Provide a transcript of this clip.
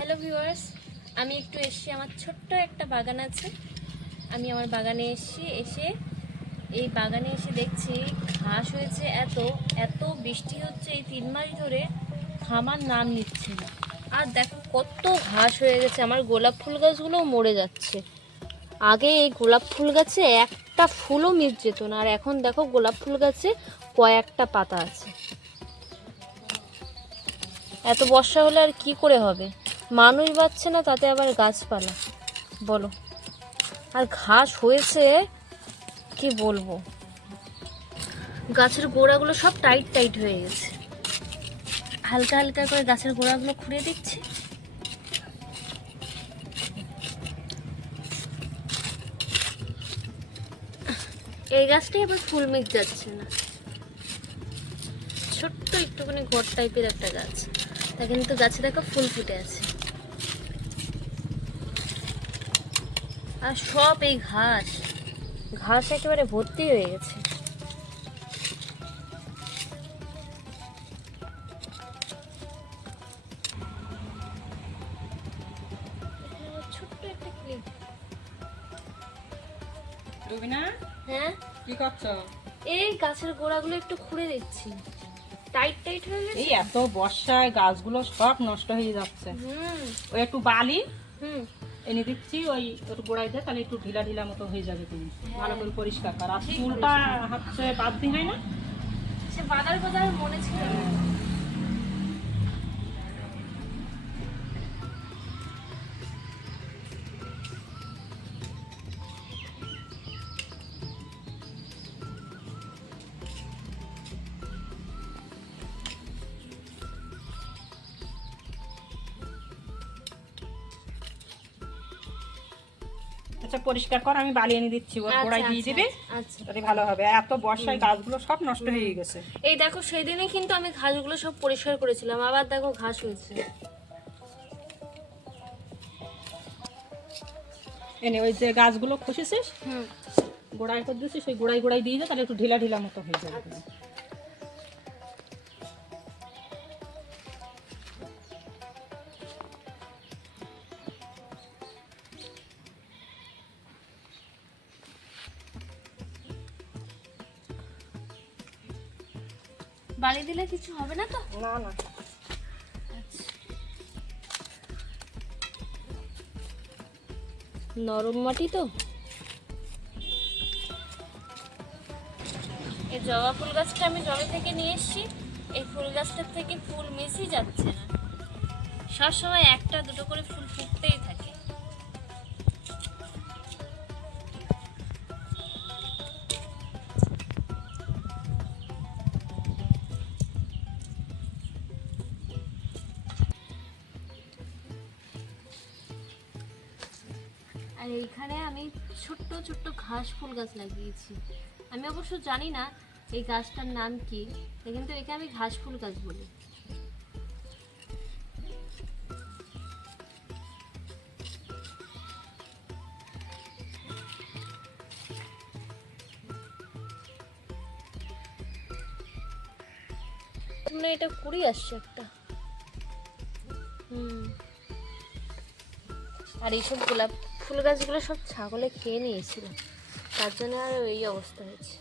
Hello viewers আমি একটু এসছি, আমার ছোট্ট একটা বাগান আছে। আমি আমার বাগানে এসছি, এসে এই বাগানে এসে দেখছি, ঘাস হয়েছে এত এত বৃষ্টি হচ্ছে এই তিন মাস ধরে থামার নাম নিচ্ছে না। আর দেখো কত ঘাস হয়ে গেছে, আমার গোলাপ ফুল গাছগুলোও মরে যাচ্ছে। আগে এই গোলাপ ফুল গাছে একটা ফুলও মিট যেত না, আর এখন দেখো গোলাপ ফুল গাছে কয়েকটা পাতা আছে। এত বর্ষা হলে আর কি করে হবে? মানুষ বাচ্ছে না, তাতে আবার গাছপালা। বলো। আর ঘাস হয়েছে, কি বলব? গাছের গোড়াগুলো সব টাইট টাইট হয়ে গেছে। হালকা হালকা করে গাছের গোড়াগুলো খুঁড়ে দিচ্ছি। এই গাছটাই আবার ফুল মিট যাচ্ছে না। ছোট্ট একটুখানি ঘর টাইপের একটা গাছ। তা কিন্তু গাছে দেখো ফুল ফুটে আছে। আর সব এই ঘাস। ঘাস একেবারে ভর্তি হয়ে গেছে। ছোট্ট একটা ক্লিপ। রুবিনা হ্যাঁ? কি করছ? এই গাছের গোড়াগুলো একটু খুঁড়ে দিচ্ছি। টাইট টাইট হয়ে গেছে? এই এত বর্ষায় গাছগুলো সব নষ্ট হয়ে যাচ্ছে। হুম। ওই একটু বালি? হুম। এনে দিচ্ছি, ওই ওর গোড়ায় দেয় তাহলে একটু ঢিলা ঢিলা মতো হয়ে যাবে তুমি। ভালো করে পরিষ্কার কর। আর চুলটা হচ্ছে বাদ দি হয় না? সে বাদার বাদার মনে ছিল আচ্ছা পরিষ্কার কর আমি বালি এনে দিচ্ছি ওর গোড়ায় দিয়ে দিবে আচ্ছা। তাহলে ভালো হবে। আর এত বর্ষায় গাছগুলো সব নষ্ট হয়ে গেছে। এই দেখো সেই দিনে কিন্তু আমি ঘাসগুলো সব পরিষ্কার করেছিলাম আবার দেখো ঘাস হয়েছে। এনে ওই যে গাছগুলো খুশিছিস হুম। গোড়ায় করে দিচ্ছিস ওই গোড়ায় গোড়ায় দিয়ে দে তাহলে একটু ঢিলা ঢিলা মতো হয়ে যাবে। বাড়ি দিলে কিছু হবে না তো? না না। নরম মাটি তো? এই জবা ফুল গাছটা আমি জবে থেকে নিয়ে এসেছি। এই ফুল গাছটার থেকে ফুল মিশই যাচ্ছে না। সবসময় একটা দুটো করে ফুল ফুটতেই থাকে। আর এইখানে আমি ছোট্ট ছোট্ট ঘাস ফুল গাছ লাগিয়েছি। আমি অবশ্য জানি না এই গাছটার নাম কি কিন্তু একে আমি ঘাস ফুল গাছ বলি। মানে এটা কুড়ি আসছে একটা। হুম। আর এইসব গোলাপ ফুল গাছগুলো সব ছাগলে খেয়ে নিয়েছিল। তার জন্য আর এই অবস্থা হয়েছে।